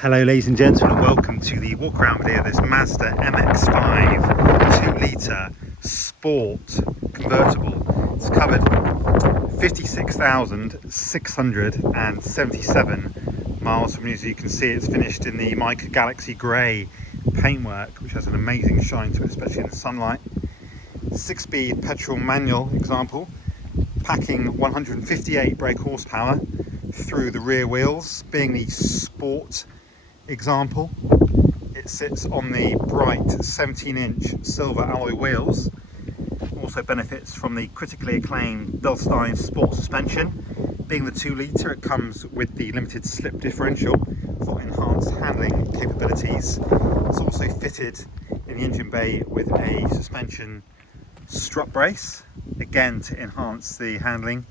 Hello ladies and gentlemen, and welcome to the walk around video of this Mazda MX-5 2-litre sport convertible. It's covered 56,677 miles from, as you can see, it's finished in the mica galaxy grey paintwork, which has an amazing shine to it, especially in the sunlight. 6-speed petrol manual example, packing 158 brake horsepower through the rear wheels. Being the sport example, it sits on the bright 17-inch silver alloy wheels. Also benefits from the critically acclaimed Bilstein sport suspension. Being the 2-litre, it comes with the limited slip differential for enhanced handling capabilities. It's also fitted in the engine bay with a suspension strut brace, again to enhance the handling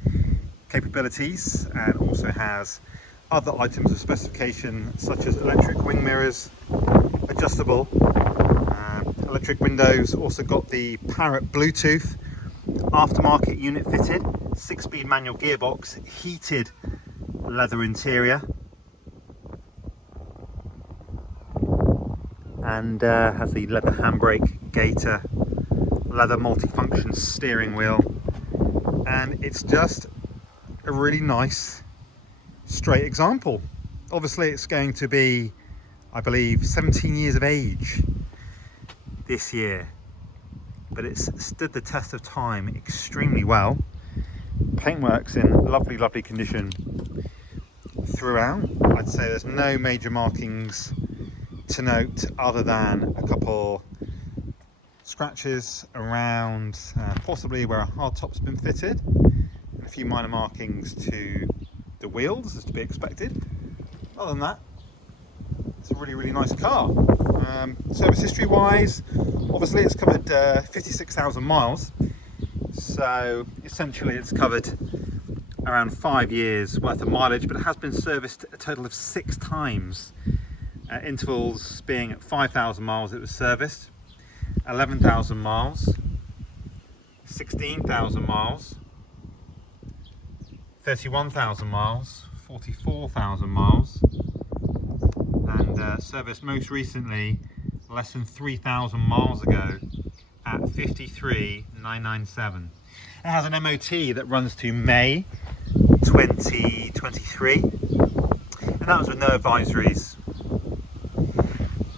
capabilities, and also has other items of specification such as electric wing mirrors, adjustable electric windows. Also got the Parrot Bluetooth aftermarket unit fitted, 6-speed manual gearbox, heated leather interior, and has the leather handbrake, gaiter, leather multifunction steering wheel, and it's just a really nice straight example. Obviously it's going to be, I believe, 17 years of age this year, but it's stood the test of time extremely well. Paintwork's in lovely condition throughout. I'd say there's no major markings to note other than a couple scratches around possibly where a hardtop's been fitted, and a few minor markings to the wheels as to be expected. Other than that, it's a really nice car. Service history wise, obviously it's covered 56,000 miles, so essentially it's covered around 5 years worth of mileage, but it has been serviced a total of 6 times, intervals being at 5,000 miles it was serviced, 11,000 miles, 16,000 miles, 31,000 miles, 44,000 miles, and serviced most recently less than 3,000 miles ago at 53,997. It has an MOT that runs to May 2023, and that was with no advisories.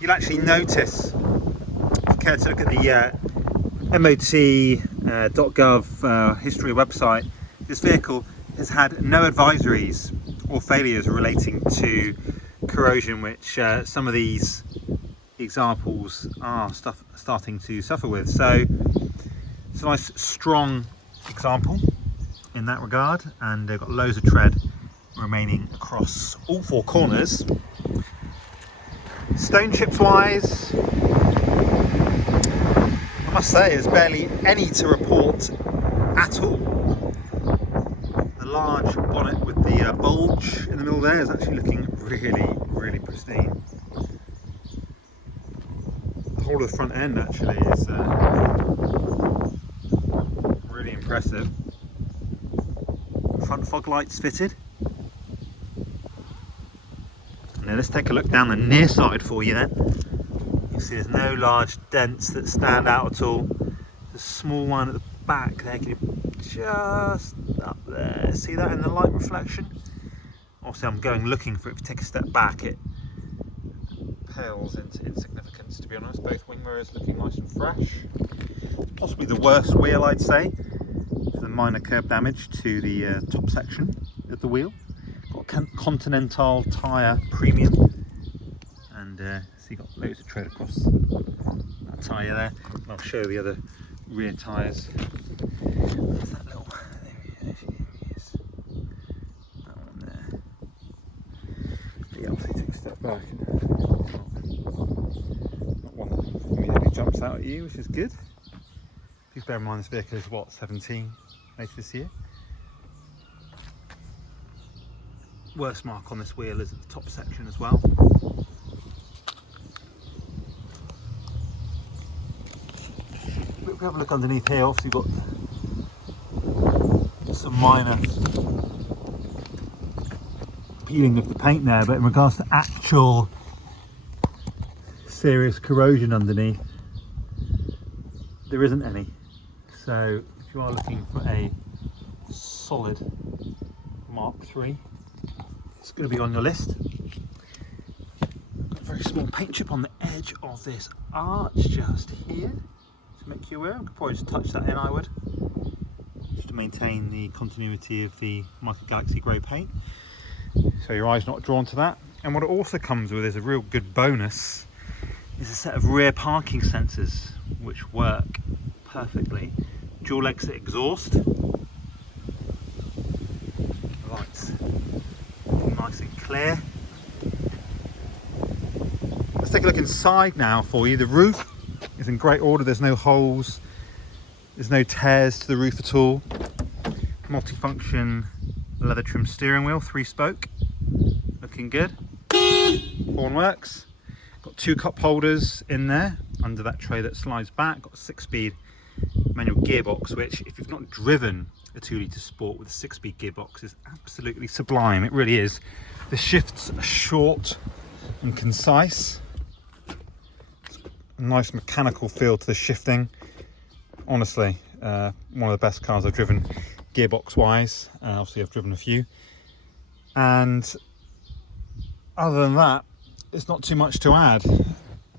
You'll actually notice, if you care to look at the MOT.gov history website, this vehicle has had no advisories or failures relating to corrosion, which some of these examples are starting to suffer with. So it's a nice strong example in that regard, and they've got loads of tread remaining across all 4 corners. Stone chips wise, I must say there's barely any to report at all. The large bonnet with the bulge in the middle there is actually looking really pristine. The whole of the front end actually is really impressive. Front fog lights fitted. Now let's take a look down the near side for you then. You can see there's no large dents that stand out at all. There's a small one at the back there, can you just up there see that in the light reflection? Obviously I'm going looking for it. If you take a step back, it pales into insignificance, to be honest. Both wing mirrors looking nice and fresh. It's possibly the worst wheel, I'd say, for the minor curb damage to the top section of the wheel. Got Continental tyre premium, and so you've got loads of tread across that tyre there. And I'll show the other rear tyres. There's that little, there he is. That one there. But yeah, obviously take a step back, and not one that immediately jumps out at you, which is good. Please bear in mind this vehicle is what, 17 later this year. Worst mark on this wheel is at the top section as well. If we have a look underneath here, obviously you've got some minor peeling of the paint there, but in regards to actual serious corrosion underneath, there isn't any. So if you are looking for a solid Mark III, it's going to be on your list. Got a very small paint chip on the edge of this arch just here to make you aware. I could probably just touch that in, I would, just to maintain the continuity of the Michael Galaxy grey paint, so your eye's not drawn to that. And what it also comes with is a real good bonus, is a set of rear parking sensors which work perfectly. Dual exit exhaust, lights nice and clear. Let's take a look inside now for you. The roof is in great order, there's no holes, there's no tears to the roof at all. Multifunction leather trim steering wheel, 3-spoke, looking good. Horn works. Got 2 cup holders in there under that tray that slides back. Got a 6-speed manual gearbox, which if you've not driven a 2-litre Sport with a 6-speed gearbox is absolutely sublime. It really is. The shifts are short and concise. It's a nice mechanical feel to the shifting. Honestly, one of the best cars I've driven gearbox wise. Obviously I've driven a few, and other than that it's not too much to add.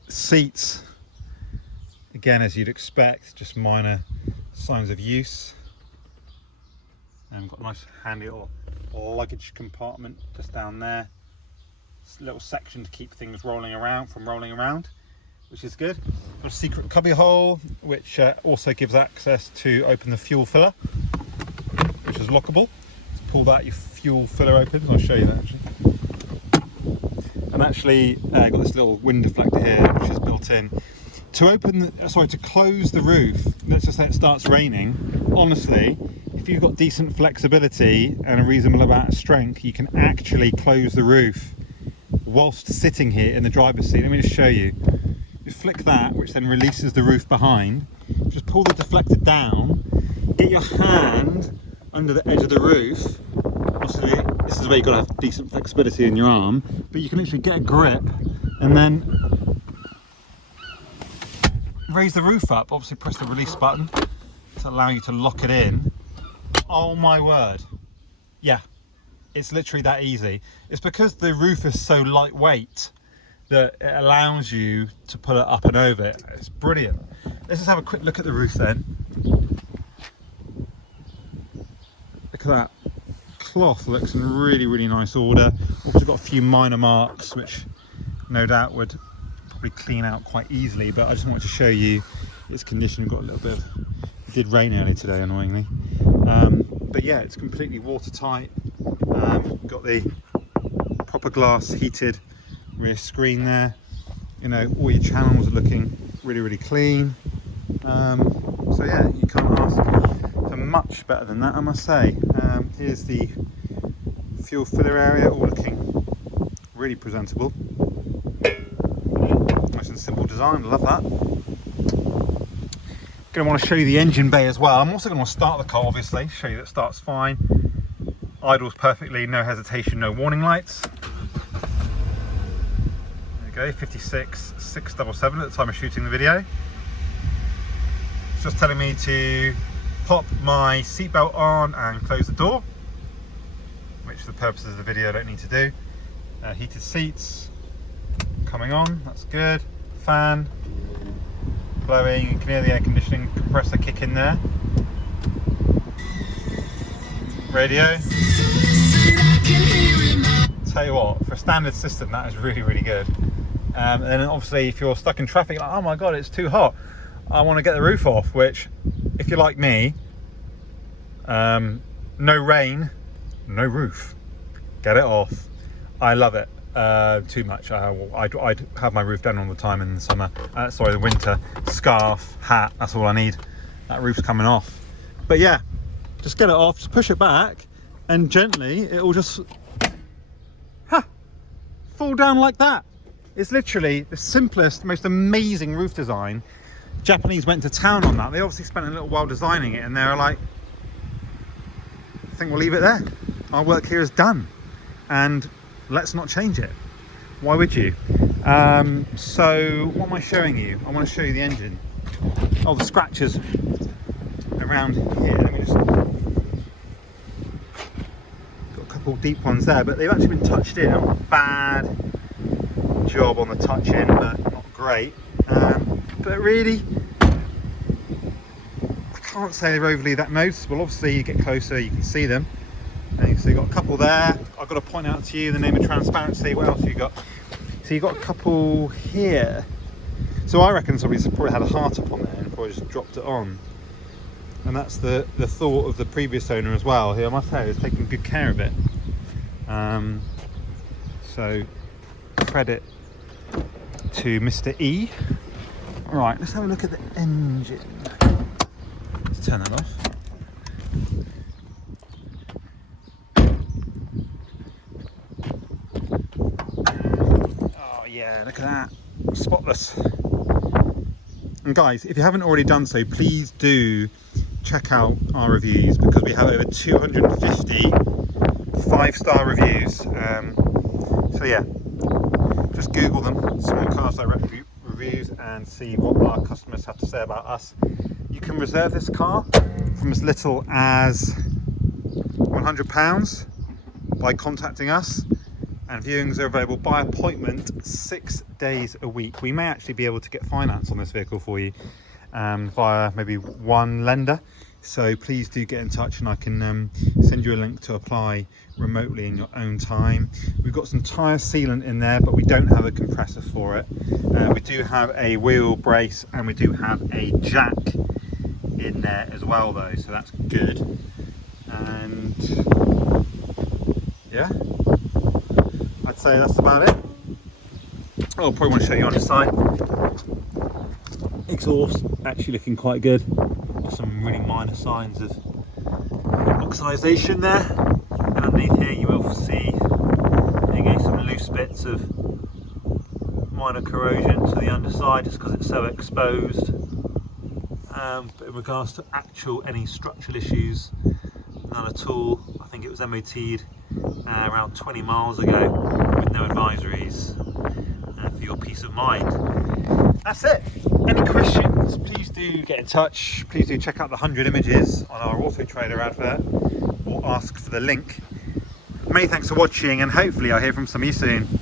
Seats, again, as you'd expect, just minor signs of use. And got a nice handy little luggage compartment just down there. It's a little section to keep things rolling around, which is good. Got a secret cubby hole, which also gives access to open the fuel filler, which is lockable. So pull that, your fuel filler opens. I'll show you that actually. And actually, got this little wind deflector here, which is built in. To close the roof, let's just say it starts raining, honestly, if you've got decent flexibility and a reasonable amount of strength, you can actually close the roof whilst sitting here in the driver's seat. Let me just show you. You flick that, which then releases the roof behind. Just pull the deflector down, get your hand under the edge of the roof. Obviously, this is where you've got to have decent flexibility in your arm, but you can literally get a grip and then raise the roof up. Obviously press the release button to allow you to lock it in. Oh my word. Yeah, it's literally that easy. It's because the roof is so lightweight that it allows you to pull it up and over. It's brilliant. Let's just have a quick look at the roof then. Look at that. Cloth looks in really, really nice order. Also got a few minor marks, which no doubt would probably clean out quite easily, but I just wanted to show you its condition. Got a little bit of, it did rain earlier today, annoyingly. But yeah, it's completely watertight. Got the proper glass heated rear screen there. You know, all your channels are looking really, really clean. So yeah, you can't ask for much better than that, I must say. Here's the fuel filler area, all looking really presentable. Nice and simple design, love that. Going to want to show you the engine bay as well. I'm also going to start the car, obviously, show you that it starts fine. Idles perfectly, no hesitation, no warning lights. There we go, 56,677 at the time of shooting the video. It's just telling me to pop my seatbelt on and close the door, which for the purposes of the video I don't need to do. Heated seats coming on, that's good. Fan blowing, you can hear the air conditioning compressor kick in there. Radio. Tell you what, for a standard system that is really, really good. And then obviously if you're stuck in traffic, like, oh my god, it's too hot, I want to get the roof off, which if you're like me, no rain, no roof, get it off. I love it too much. I'd have my roof down all the time in the summer, the winter. Scarf, hat, that's all I need. That roof's coming off. But yeah, just get it off, just push it back, and gently it will just fall down like that. It's literally the simplest, most amazing roof design. Japanese went to town on that. They obviously spent a little while designing it, and they were like, I think we'll leave it there. Our work here is done, and let's not change it. Why would you? So what am I showing you? I want to show you the engine. Oh, the scratches around here. Let me just, got a couple deep ones there, but they've actually been touched in. Not bad job on the touch in, but not great. But really, I can't say they're overly that noticeable. Obviously, you get closer, you can see them. And so you've got a couple there. I've got to point out to you the name of transparency. What else have you got? So you've got a couple here. So I reckon somebody's probably had a heart up on there and probably just dropped it on. And that's the thought of the previous owner as well, who I must say is taking good care of it. So credit to Mr. E. Right, let's have a look at the engine. Let's turn that off. Oh yeah, look at that, spotless. And guys, if you haven't already done so, please do check out our reviews, because we have over 250 5-star reviews. So yeah, just Google them, Small Cars Direct Reviews, and see what our customers have to say about us. You can reserve this car from as little as £100 by contacting us, and viewings are available by appointment 6 days a week. We may actually be able to get finance on this vehicle for you via maybe one lender. So please do get in touch, and I can send you a link to apply remotely in your own time. We've got some tyre sealant in there, but we don't have a compressor for it. We do have a wheel brace, and we do have a jack in there as well though, so that's good. And yeah, I'd say that's about it. Oh, I'll probably want to show you on the side. Exhaust actually looking quite good. Just some really minor signs of oxidation there. And underneath here you will see again some loose bits of minor corrosion to the underside, just because it's so exposed. But in regards to actual any structural issues, none at all. I think it was MOT'd around 20 miles ago with no advisories, for your peace of mind. That's it. Any questions, please do get in touch. Please do check out the 100 images on our Auto Trader advert, or ask for the link. Many thanks for watching, and hopefully I'll hear from some of you soon.